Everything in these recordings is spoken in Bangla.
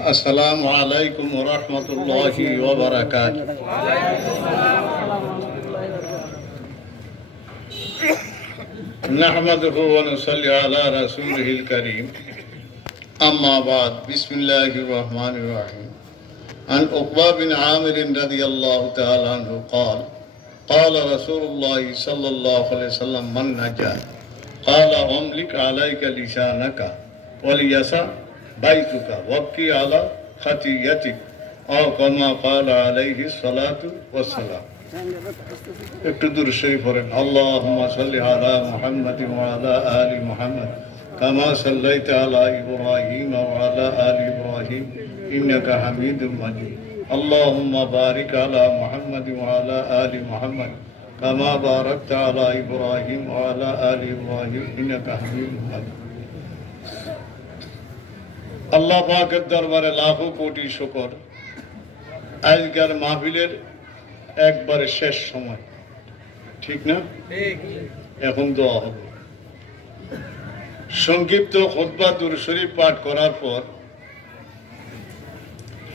السلام عليكم ورحمة الله وبركاته. نحمده ونصلي على رسوله الكريم. أما بعد بسم الله الرحمن الرحيم. عن عقبة بن عامر رضي الله تعالى عنه قال قال رسول الله صلى الله عليه وسلم من نجا؟ قال أملك عليك لسانك وليسع بيتك وابكي على خطيئتك أو كما قال عليه الصلاة والسلام একটু দূর শরীফ পড়েন আল্লাহুম্মা সাল্লি আলা মুহাম্মাদ ওয়া আলা আলি মুহাম্মাদ কামা সাল্লাইতা আলা ইব্রাহিম ওয়া আলা আলি ইব্রাহিম ইন্নাকা হামিদুম মাজিদ আল্লাহুম্মা বারিক আলা মুহাম্মাদ ওয়া আলা আলি মুহাম্মাদ কামা বারাকতা আলা ইব্রাহিম ওয়া আলা আলি ইব্রাহিম ইন্নাকা হামিদুম মাজিদ আল্লাহ পাকের দরবারে লাখো কোটি শুকর। আজকের মাহফিলের একবারে শেষ সময়। ঠিক না? এখন দোয়া হবে। সংক্ষিপ্ত খোদবা দুর শরীফ পাঠ করার পর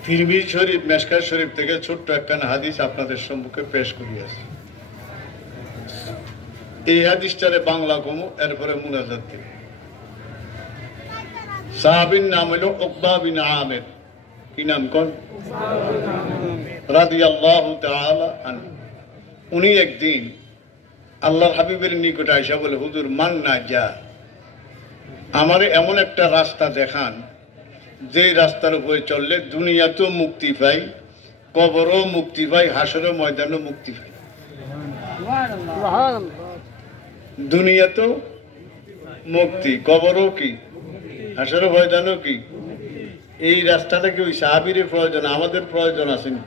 তিরমি শরীফ মেশকার শরীফ থেকে ছোট্ট একখান হাদিস আপনাদের সম্মুখে পেশ করিয়াছি এই হাদিসটারে বাংলা কমু এরপরে মুনাজাত দিব সাহাবির নাম হলো উকবা বিন আমের। কি নাম তাআলা আনহু। উনি একদিন আল্লাহর হাবিবের নিকট আইসা বলে হুজুর মান না যা। আমারে এমন একটা রাস্তা দেখান যে রাস্তার উপরে চললে দুনিয়াতেও মুক্তি পাই কবরও মুক্তি পাই হাসরও ময়দানও মুক্তি পাই। দুনিয়াতেও মুক্তি কবরও কি? হাসরও ময়দানও কি? এই রাস্তাটা কি ওই সাহাবিরের প্রয়োজন? আমাদের প্রয়োজন আছে না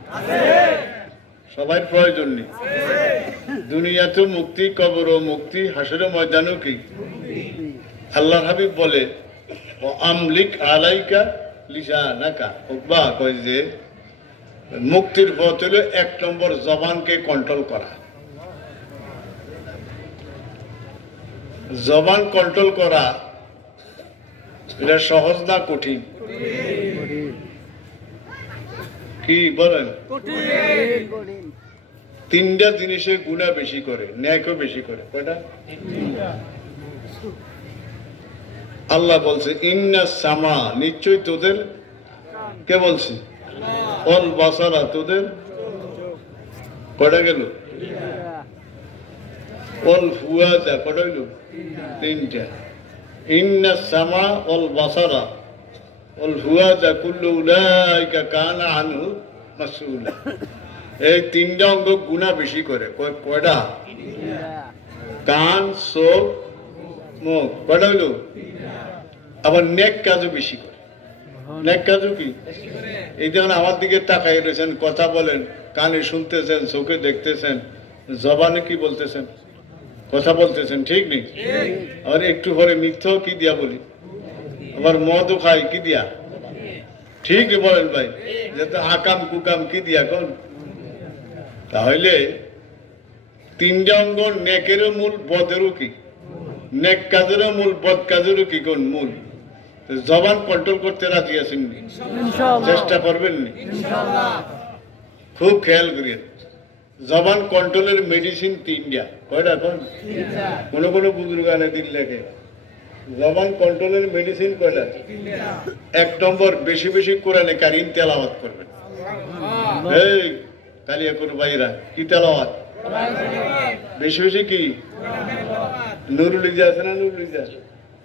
সবাই প্রয়োজন নেই। দুনিয়াতে মুক্তি, কবর ও মুক্তি হাসরে ময়দানও কি? আল্লাহ হাবিব বলে আমলিক আলাইকা লিসা নাকা বা কয় যে, মুক্তির পথ হলো এক নম্বর জবানকে কন্ট্রোল করা। জবান কন্ট্রোল করা এটা সহজ না কঠিন? কি বলেন? তিনটা গুণা বেশি করে, ন্যায়ও বেশি করে, কয়টা? আল্লাহ বলছে, ইন্না সামা নিশ্চয় তোদের? কে বলছি? অল বাসারা তোদের? কটা গেল? অল ফুয়াজা, কয়টা গেল তিনটা। সামা অল বাসারা মাসউলা। এই বেশি করে। কান আবার নেক বেশি করে। নেক কি? এই যেমন আমার দিকে তাকাই রয়েছেন, কথা বলেন, কানে শুনতেছেন, চোখে দেখতেছেন, জবানে কি বলতেছেন? কথা বলতেছেন ঠিক নেই? আর একটু পরে মিথ্যাও কি দিয়া বলি? আবার মদও খাই কি দিয়া? ঠিক বলেন ভাই যাতে আকাম কুকাম কি দিয়া কোন? তাহলে তিনটা অঙ্গ নেকেরও মূল বদেরও কি? নেক কাজেরও মূল বদ কাজেরও কি কোন মূল? জবান কন্ট্রোল করতে রাজি আছেননি চেষ্টা করবেন নি? খুব খেয়াল করিয়েন। জবান কন্ট্রোলের মেডিসিন তিনটা কয়টা কোন কোনো কোনো বুজুর্গানে দিল লেখে। জবান কন্ট্রোলের মেডিসিন কয়টা? এক নম্বর বেশি বেশি কোরআনে কারিম তেলাওয়াত করবেন। এই কালিয়াকুর ভাইরা কি তেলাওয়াত? বেশি বেশি কি? নুরুল ইজা আছে না নুরুল ইজা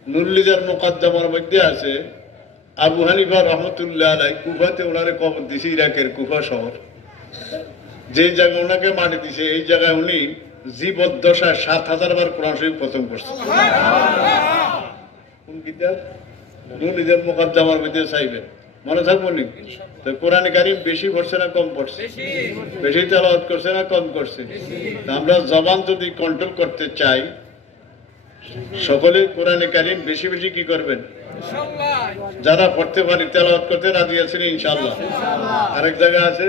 নুরুল মোকাদ্দমার মধ্যে আছে আবু হানিফা রহমতুল্লাহ আলাই কুফাতে ওনারে কবর দিছে ইরাকের কুফা শহর। যে জায়গায় ওনাকে মাটি দিছে এই জায়গায় উনি জীবদ্দশায় সাত হাজার বার কোরআন শরীফ প্রথম করছে কোন কিতাব? নুরুল ইজার মোকাদ্দমার মধ্যে চাইবেন। মনে থাকব নি তো কোরআন কারিম বেশি পড়ছে না কম পড়ছে? বেশি তেলাওয়াত করছে না কম করছে? আমরা জবান যদি কন্ট্রোল করতে চাই সকলে কোরআনে কারিম বেশি বেশি কি করবেন? যারা পড়তে পারি তেলাওয়াত করতে রাজি আছেন ইনশাআল্লাহ আরেক জায়গা আছে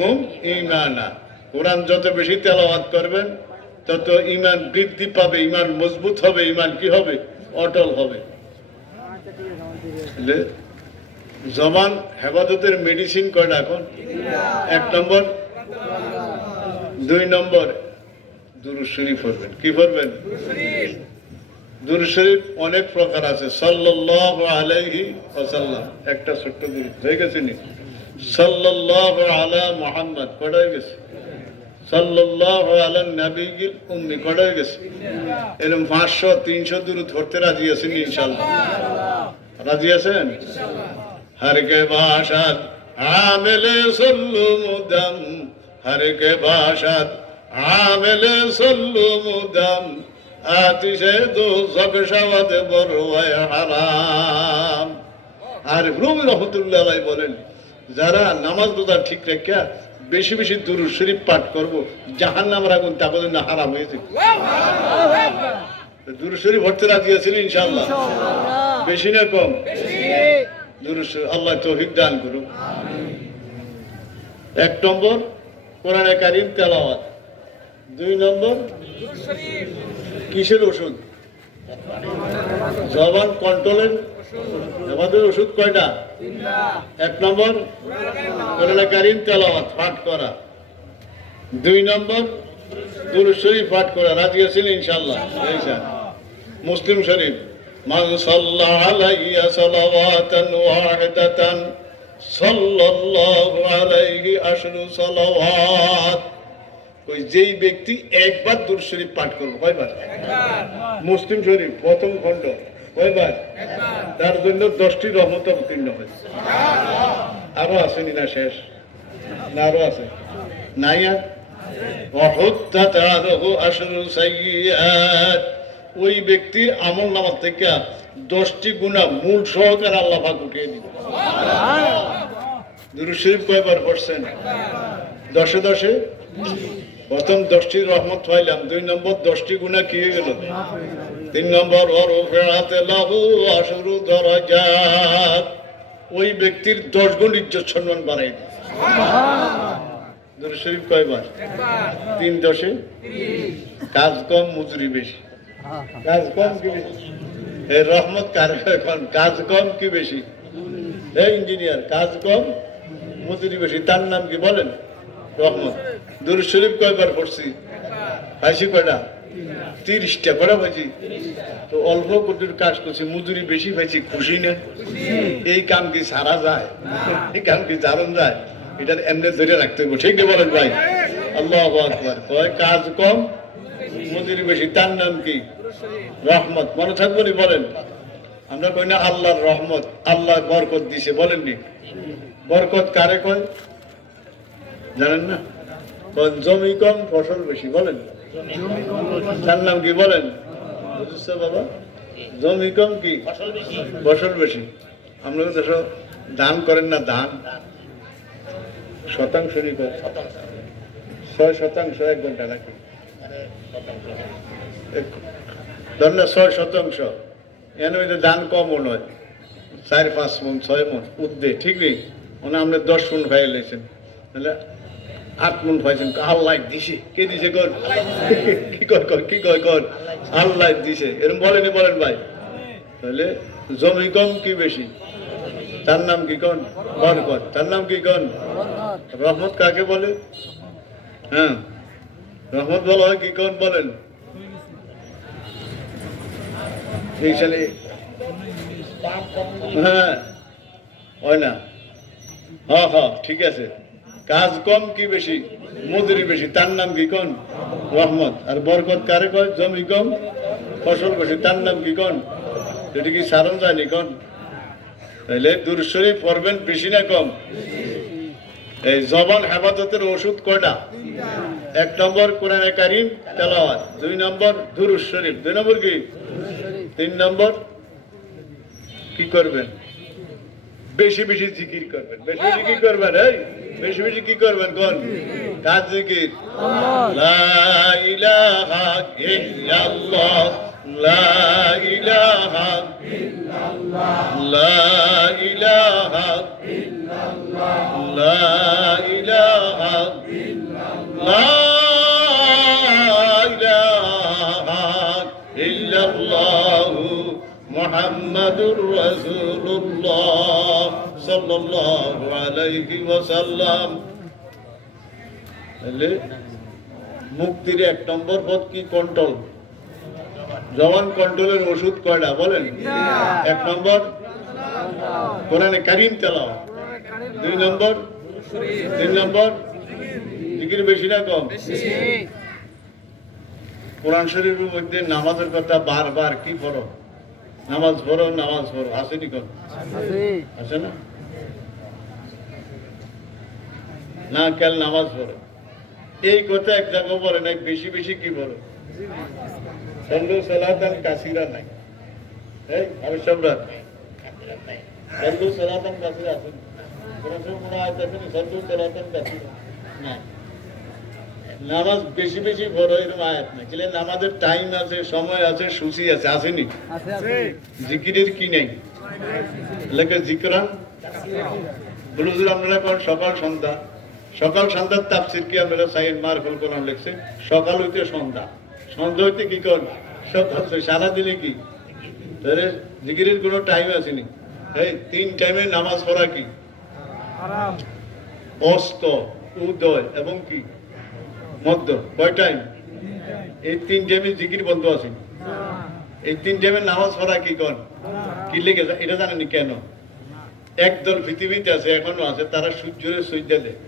হুম কোরআন যত বেশি তেলাওয়াত করবেন, তত ইমান বৃদ্ধি পাবে ইমান মজবুত হবে ইমান কি হবে? অটল হবে। জবান হেফাজতের মেডিসিন কয়টা এখন? এক নম্বর। দুই নম্বর, দুরুদ শরীফ পড়বেন। কি পড়বেন? দুর অনেক প্রকার আছে। সাল্লাহ আলাইহি ওসাল্লাম একটা ছোট্ট দুরুদ হয়ে গেছে নি? সাল্লাহ পাঁচশো, তিনশো দুরুদ ধরতে রাজি আছেন ইনশাল্লাহ রাজি আছেন? হর কে বাসাদ, আমেলে সল্লু মুদম হর কে বাসাদ, আমেলে সল্লু মুদম আতিশে আর রহমতুল্লাহ বলেন যারা নামাজ রোজা ঠিক বেশি বেশি দুরু শরীফ পাঠ করব জাহান তারপর হারাম হয়েছে শরীফ ইনশাল্লাহ বেশি না কম? দুরু আল্লাহ তৌফিক দান করুক। এক নম্বর কোরআনে কারিম তেলাওয়াত। দুই নম্বর, কিসের ওষুধ? জবান কন্ট্রোলের আমাদের ওষুধ কয়টা? এক নম্বর কারিম তেলাওয়াত পাঠ করা। দুই নম্বর দুরুদ শরীফ পাঠ করা। রাজি আছেন ইনশাল্লাহ মুসলিম শরীফ। মান সাল্লা আলাইয়া সালাওয়াতান ওয়াহিদাতান, সাল্লাল্লাহু আলাইহি আশরু সালাওয়াত। ওই যেই ব্যক্তি একবার দুর শরীফ পাঠ করব কয়বার? মুসলিম শরীফ, প্রথম খণ্ড, কয়বার? তার জন্য দশটি রহমত অবতীর্ণ হয়েছে। আরও আসেনি না শেষ? না, আরও আছে। নাই আর? ওই ব্যক্তির আমল নামার থেকে দশটি গুণা মূল সহকারে আল্লাহ পাক উঠিয়ে দিল দুরু শরীফ কয়বার পড়ছেন? দশে দশে? প্রথম দশটি রহমত পাইলাম দুই নম্বর দশটি গুণা কি হয়ে গেল? তিন নম্বর ওর ফেরাতে লাহু আসরু দরাজাত। ওই ব্যক্তির দশ গুণ ইজ্জত সম্মান বাড়াই শরীফ কয়বার? তিন দশে? কাজ কম মজুরি বেশি। কাজ কম কি বেশি? রহমত কার এখন? কাজ কম কি বেশি? এই ইঞ্জিনিয়ার কাজ কম মজুরি বেশি। তার নাম কি বলেন? রহমত। দুরূদ শরীফ কয়বার পড়ছি? পাইছি কয়টা? তিরিশটা, কয়টা পাইছি তো অল্প কোটির কাজ করছি, মজুরি বেশি পাইছি, খুশি না? এই কাম কি সারা যায়? এই কাম কি জারণ যায়? এটার এমনি ধরে রাখতে হবে ঠিক বলেন ভাই? আল্লাহ আকবার। কয়, কাজ কম, মজুরি বেশি, তার নাম কি? রহমত। মনে থাকব নি, বলেন? আমরা কই না আল্লাহর রহমত আল্লাহ বরকত দিছে, বলেননি? বরকত কারে কয়? জানেন না? জমি কম, ফসল বেশি, বলেন। নাম কি বলেন? বাবা? জমি কম কি? ফসল বেশি। আমরা দেশ দান করেন না, দান। শতাংশ ছয় শতাংশ, এক ঘণ্টা নাকি? ধর না, ছয় শতাংশ। মধ্যে দান কমও নয়। চার, পাঁচ মন, ছয় মন উদ্দে ঠিক নেই? মানে আমরা দশ মন খাই লেছেন তাহলে আট মন পাইছেন আল্লাহ দিছে। কে দিছে কর কি কর কর কি কয় কর আল্লাহ দিছে। এরকম বলেনি বলেন ভাই। তাহলে জমি কম কি বেশি? তার নাম কি কন? বরকত তার নাম কি কন? রহমত কাকে বলে? হ্যাঁ। রহমত বলা হয় কি কন বলেন? এই সালে হ্যাঁ। হয় না? হ্যাঁ হ্যাঁ ঠিক আছে। কাজ কম কি বেশি? মজুরি বেশি। তার নাম কি কন? রহমত। আর বরকত কারে কয়? জমি কম, ফসল বেশি। তার নাম কি কন? সেটা কি সারণ যায়নি কন? তাহলে দুরশরী পড়বেন বেশি না কম? এই জবান হেফাজতের ওষুধ কয়টা? এক নম্বর কোরআনে কারিম তেলাওয়াত। দুই নম্বর দুরুদ শরীফ। দুই নম্বর কি? তিন নম্বর কি করবেন? বেশি বেশি জিকির করবেন বেশি বেশি কি করবেন এই? বেশি বেশি কি করবেন কোন? কাজ জিকির। লা ইলাহা ইল্লাল্লাহ লা ইলাহা লা ইলাহা লা ইলাহা লা ইলাহা ইল্লাল্লাহু। মুহাম্মাদুর রাসূলুল্লাহ সাল্লাল্লাহু আলাইহি ওয়াসাল্লাম তাহলে মুক্তির এক নম্বর পদ কি? কন্ট্রোল জবান কন্ট্রোলের ওষুধ কয়টা? বলেন। এক নম্বর। কোরআনে কারিম তেলাও দুই নম্বর। তিন নম্বর। জিকির বেশি না কম? কোরআন শরীফের মধ্যে নামাজের কথা বারবার কি পড়ো নামাজ পড়ো নামাজ পড়ো। আসেনি কোন? আছে। না? না কাল নামাজ পড়ো? এই কথা এক জায়গায় বলে নাই বেশি বেশি কি বলো? সল্লু সালাতান কাসিরা নাই। এই আমি সব সল্লু সালাতান কাসিরা আছে। কোরআন শরীফ মনে হয় দেখেন? সল্লু সালাতান কাসিরা না নামাজ বেশি বেশি বড় এরকম আয়াত না। কিন্তু নামাজের টাইম আছে সময় আছে সূচি আছে আসেনি। জিকিরের কি নেই? লেখা জিকরান বলুজুর আপনারা কোন সকাল সন্ধ্যা? সকাল সন্ধ্যার তাপসির কি আপনারা সাইন মার ফল কোরআন লিখছে? সকাল হইতে সন্ধ্যা। সন্ধ্যা হইতে কি কর? সকাল সারা দিনে কি? তাহলে জিকিরের কোনো টাইম আসেনি। এই তিন টাইমে নামাজ পড়া কি? অস্ত উদয় এবং কি? মধ্য কয় টাইম এই তিন টাইমে জিকির বন্ধ আছে। এই তিন টাইমে নামাজ পড়া কি কন কি লেগে এটা জানেনি কেন? একদল পৃথিবীতে আছে এখনও আছে তারা সূর্যের সূর্যা দেয়।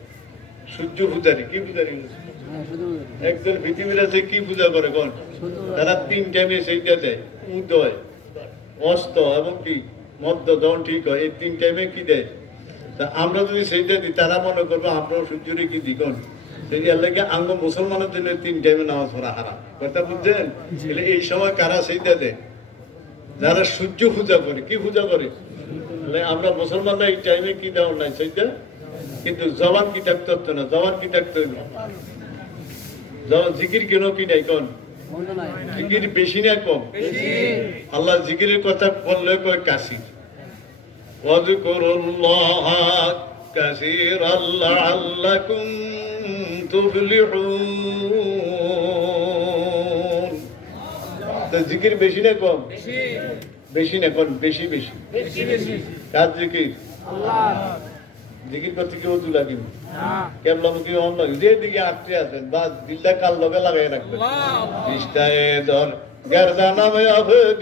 সূর্য পূজারি কি পূজারি? একদল পৃথিবীর আছে কি পূজা করে কোন তারা তিন টাইমে সেইটা দেয়। উদয় অস্ত এবং কি? মধ্য যখন ঠিক হয় এই তিন টাইমে কি দেয়? তা আমরা যদি সেইটা দিই তারা মনে করব আমরাও সূর্যরে কি দিই কোন সেই লাগে আঙ্গ মুসলমানের জন্য তিন টাইমে নামাজ পড়া হারাম কথা বুঝছেন তাহলে এই সময় কারা সেইটা দেয় যারা সূর্য পূজা করে কি পূজা করে তাহলে আমরা মুসলমানরা এই টাইমে কি দেওয়ার নাই সেইটা কিন্তু জবান কি থাকতে হতো না জবান কি থাকতে হইল জবান জিকির কেন কি নাই কোন জিকির বেশি না কম আল্লাহ জিকিরের কথা বললে কয় কাশি واذكروا الله كثيرا لعلكم তুফলিহুন তা জিকির বেশি না কম? বেশি। না কম বেশি বেশি। কার জিকির? জিকির করতে কেউ দু লাগিব? কেবল কি অন লাগে? যে দিকে আটকে আছেন বা দিলটা কাল লগে লাগাই রাখবেন। রিস্তায় ধর গর্দানা মে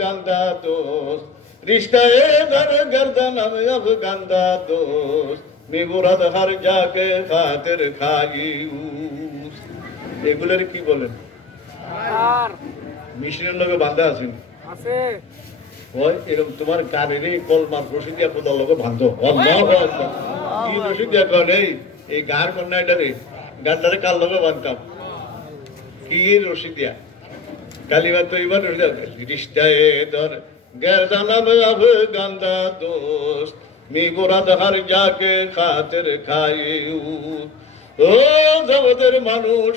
গান্দা দোস্ত। রিস্তায় ধর গর্দানা মে গান্দা দোষ মে মুরাদ হার যাকে খাতের খাই এগুলোর কি বলেন? মিশনের লগে বান্ধা আছেন। ওই এরকম তোমার কানের এই কলমার রশি দিয়া কোদাল লগে বান্ধ। কি রশি দিয়া কন এই এই গার কন্যা এটা রে। গানটারে কাল লগে বান্ধতাম কি রশি দিয়া কালিমা তো এবার রশি দিয়া রিস্তায় ধর দোস্ত। মি মুরাদ হার যাকে খাতের খাই ও জগতের মানুষ,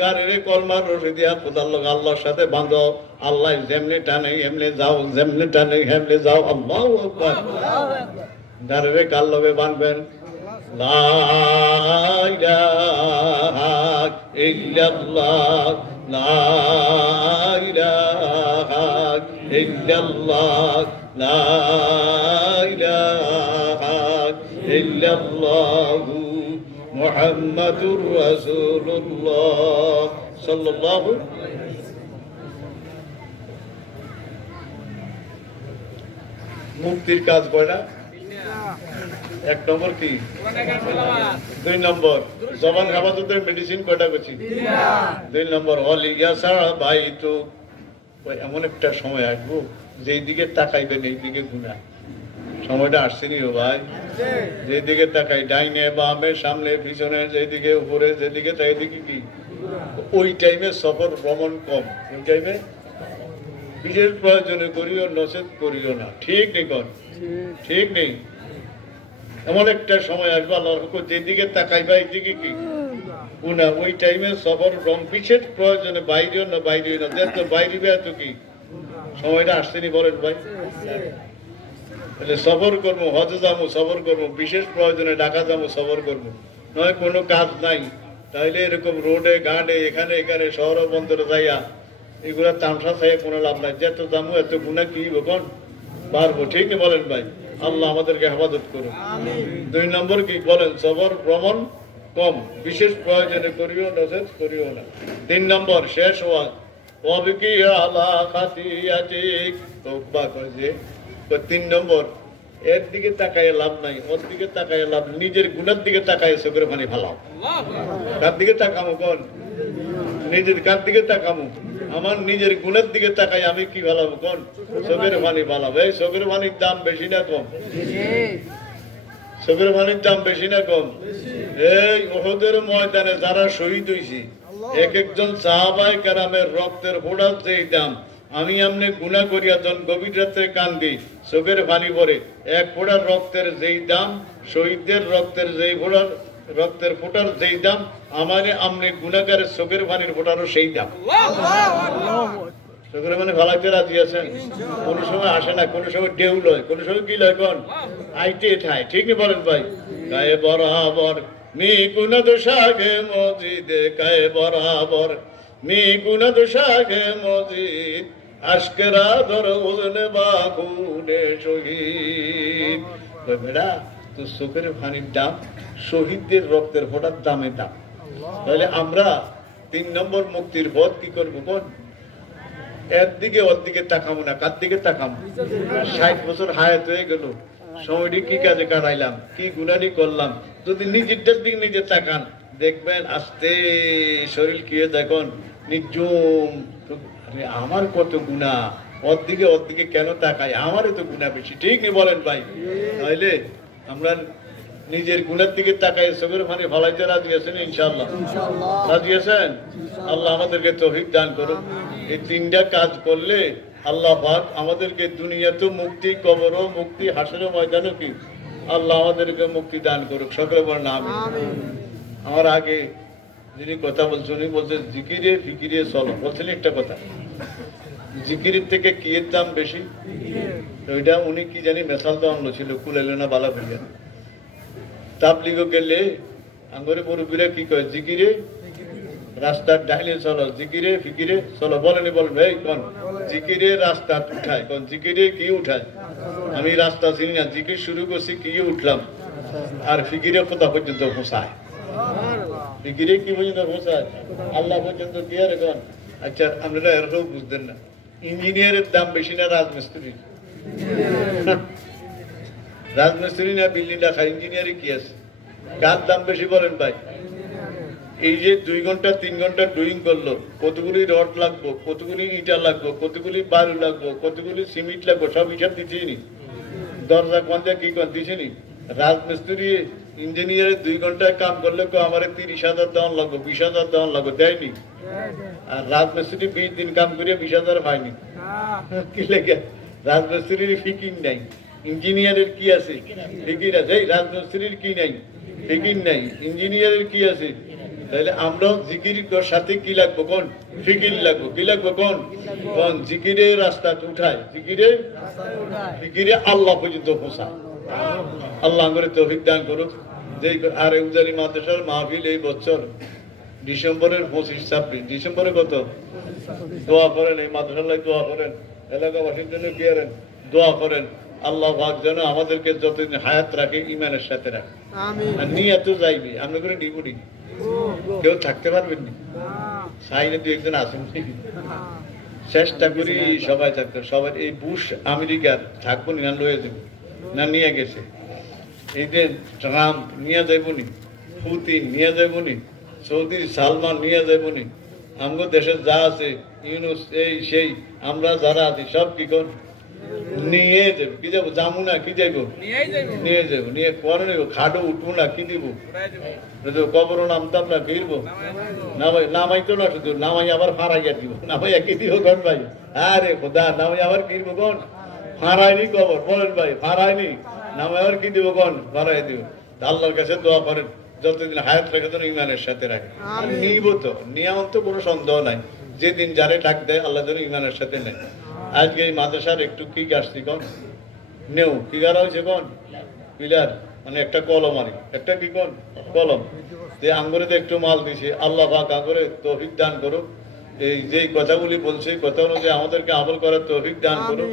গাড়ির কলমার রশি দিয়া খোদার লোক আল্লাহর সাথে বাঁধো। আল্লাহ যেমনি টানে, এমনি যাও, যেমনি টানে, হেমনি যাও। আল্লাহ গাড়ির কাল লগে বাঁধবেন। ইল্লাল্লাহ। লা ইলাহা লা ইলাহা ইল্লাল্লাহু মুহাম্মাদুর রাসূলুল্লাহ সাল্লাল্লাহু মুক্তির কাজ কয়টা এক নম্বর কি? দুই নম্বর, জবান হেফাজতের মেডিসিন কয়টা করছি দুই নম্বর অলিগা ছাড়া ভাই তো এমন একটা সময় আসব, যেই দিকে তাকাইবেন, এই দিকে গুণা সময়টা আসছেনি ও ভাই। যেদিকে তাকাই, ডাইনে, বামে, সামনে, পিছনে, যেদিকে, উপরে, যেদিকে তাই দিকে কি? ওই টাইমে সফর ভ্রমণ কম। ওই টাইমে বিশেষ প্রয়োজনে করিও নচেত করিও না। ঠিক নেই কন? ঠিক নেই। এমন একটা সময় আসবে, আল্লাহর হুকুম, যেদিকে তাকাইবা এইদিকে কি? উনা ওই টাইমে সফর ভ্রম বিশেষ প্রয়োজনে বাইরেও না বাইরেও না দেখ তো বাইরে এত কি? সময়টা আসছেনি বলেন ভাই। তাহলে সফর করব হজে যাব সফর করব বিশেষ প্রয়োজনে ঢাকা যাব সফর করব। নয় কোনো কাজ নাই। তাইলে এরকম রোডে ঘাটে এখানে এখানে শহর বন্দরে যাইয়া এগুলা তামসা চাইয়া কোনো লাভ নাই। যত দামু এত গুণা কি বকন পারব ঠিকই বলেন ভাই। আল্লাহ আমাদেরকে হেফাজত করুন দুই নম্বর কি বলেন? সবর ভ্রমণ কম। বিশেষ প্রয়োজনে করিও নজর করিও না। তিন নম্বর শেষ হওয়া অবিকি আলা তওবা করে তিন নম্বর, এর দিকে তাকায় লাভ নাই, ওর দিকে তাকায় লাভ নিজের গুণের দিকে তাকায় চোখের পানি ভালো কার দিকে তাকামো কোন? নিজের, কার দিকে তাকামো? আমার নিজের গুণের দিকে তাকাই আমি কি ভালো কোন? চোখের পানি ভালো এই চোখের পানির দাম বেশি না কম? চোখের পানির দাম বেশি না কম? এই ওহদের ময়দানে যারা শহীদ হয়েছে এক একজন সাহাবাই কারামের রক্তের ফোড়ার যেই দাম আমি আমনে গুণা করিয়া যখন গভীর রাত্রে কান্দি চোখের পানি পরে এক ফোড়ার রক্তের যেই দাম, শহীদদের রক্তের যেই ফোড়ার রক্তের ফোটার যেই দাম, আমারে আমনে গুণাগারের চোখের পানির ফোটারও সেই দাম। চোখের মানে ভালাইতে রাজি আছেন? কোনো সময় আসে না, কোনো সময় ঢেউ লয়, কোনো সময় কি লয় কোন? আইতে ঠাই ঠিকই বলেন ভাই? গায়ে বরাবর, মি গুণদ সাগে মসজিদে গায়ে বরাবর, মি গুণদ সাগে মসজিদ আজকেরা ধর উজনে বা খুনে শহীদ। বেড়া তো চোখের পানির দাম শহীদদের রক্তের ফোটার দামে। দাম তাহলে আমরা তিন নম্বর মুক্তির পথ কি করব কোন? এর দিকে ওর দিকে তাকাবো না কার দিকে তাকাবো? ষাট বছর হায়াত হয়ে গেল সময়টি কি কাজে কাটাইলাম কি গুণানি করলাম? যদি নিজেরটার দিকে নিজে তাকান দেখবেন আস্তে শরীর কি হয়ে দেখুন নির্জম আরে আমার কত গুণা ওর দিকে ওর দিকে কেন তাকাই? আমারও তো গুণা বেশি। ঠিক নি বলেন ভাই? তাইলে আমরা নিজের গুণের দিকে তাকাই চোখের পানি ভালাইতে রাজি আছেন ইনশাল্লাহ রাজি আছেন? আল্লাহ আমাদেরকে তৌফিক দান করুন এই তিনটা কাজ করলে আল্লাহ পাক আমাদেরকে দুনিয়াতে মুক্তি কবরও মুক্তি হাসরের ময়দানও কি? আল্লাহ আমাদেরকে মুক্তি দান করুক। সকলে বলেন আমি আমার আগে যিনি কথা বলছেন, উনি বলছেন, জিকিরে, ফিকিরে, চলো। বলছেন একটা কথা। জিকিরের থেকে কিয়ের দাম বেশি? ওইটা উনি কি জানি মেশাল অন্য ছিল কুলেলে না বালা করিয়া তাবলিগও গেলে আঙ্গরে মুরব্বীরা কি কয়, জিকিরে, রাস্তার ডাইলে চলো, জিকিরে, ফিকিরে, চলো। বলেনি, বলেন, এই কোন? জিকিরে রাস্তা উঠায়। কোন, জিকিরে কি উঠায়? আমি রাস্তা চিনি না। জিকির শুরু করছি, কি উঠলাম? আর ফিকিরে কোথা পর্যন্ত পৌঁছায়। ফিকিরে কি পর্যন্ত আল্লাহ পর্যন্ত আর আচ্ছা আপনারা এরকম বুঝতেন না। ইঞ্জিনিয়ারের দাম বেশি না রাজমিস্ত্রি না বিল্ডিং রাখা কি আছে? কার দাম বেশি বলেন ভাই? এই যে দুই ঘণ্টা, তিন ঘণ্টা ডুইং করল, কতগুলি রড লাগবো, কতগুলি ইটা লাগবো, কতগুলি বালু লাগবো, কতগুলি সিমেন্ট লাগবো, সব হিসাব দিচ্ছি নি। দরজা কোনটা কি কোন দিছে নি। রাজমিস্ত্রি ইঞ্জিনিয়ার দুই ঘন্টায় কাম করলে আমার তিরিশ হাজার দেওয়ান লাগবো, বিশ হাজার দেওয়ান লাগবো, দেয়নি? আর রাজমিস্ত্রি বিশ দিন কাম করে বিশ হাজার পায়নি। কি লেগে? রাজমিস্ত্রির ফিকিং নাই। ইঞ্জিনিয়ারের কি আছে? ফিকির আছে। এই রাজমিস্ত্রির কি নাই? ফিকির নাই। ইঞ্জিনিয়ারের কি আছে? তাহলে আমরা জিকির সাথে কি লাগবো কোন? ফিকির লাগবো। কি লাগবো কোন? কোন? জিকিরে রাস্তা উঠায়। জিকিরে? ফিকিরে আল্লাহ পর্যন্ত পৌঁছায়। আল্লাহ করে তৌফিক দান করুক। যে আর উজারি মাদ্রাসার মাহফিল এই বছর ডিসেম্বরের পঁচিশ ছাব্বিশ। ডিসেম্বরে কত? দোয়া করেন এই মাদ্রাসায় দোয়া করেন এলাকাবাসীর জন্য কি করেন দোয়া করেন। আল্লাহ ভাগ যেন আমাদেরকে যতদিন হায়াত রাখে ইমানের সাথে রাখে। আর নিয়ে এত যাইবে আমরা করে ডিপুটি কেউ থাকতে পারবেন না? সাইনে দু একজন আসেন চেষ্টা করি সবাই থাকতে সবাই এই বুশ আমেরিকার থাকব না লয়ে দেব না নিয়ে গেছে? এই যে ট্রাম্প নিয়ে যাইবনি পুতিন নিয়ে যাইবনি সৌদি সালমান নিয়ে যাইবনি আমগো দেশে যা আছে ইউনুস এই সেই আমরা যারা আছি সব কি কর নিয়ে যাব কি যাব যাব না কি যাইবো? নিয়ে যাব নিয়ে পরে নেব খাটো উঠবো না কি দিব? তো কবরও নামতাম না ফিরবো নামাই নামাইতো না শুধু নামাই আবার ফারাইয়া দিব। নামাই কি দিব কোন ভাই? আরে খোদা নামাই আবার ফিরবো কোন? ফারাইনি কবর বলেন ভাই ফারাইনি। নামাই আবার কি দিব কোন? ফারাই দিব। আল্লাহর কাছে দোয়া করেন যতদিন হায়াত রেখে তো ইমানের সাথে রাখে। আর নিব তো নিয়ম তো কোনো সন্দেহ নাই। যেদিন যারে ডাক দেয় আল্লাহ যেন ইমানের সাথে নেয়। আজকে এই মাদ্রাসার একটু কি গাছছি কোন? নেও কি গাড়া হয়েছে কোন? পিলার মানে একটা কলম আনি একটা কি কোন? কলম। যে আঙ্গুরে তো একটু মাল দিছে আল্লাহ পাক আঙ্গুরে তৌফিক দান করুক। এই যে কথাগুলি বলছে কথা অনুযায়ী আমাদেরকে আমল করার তৌফিক দান করুক।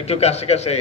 একটু কাছে কাছে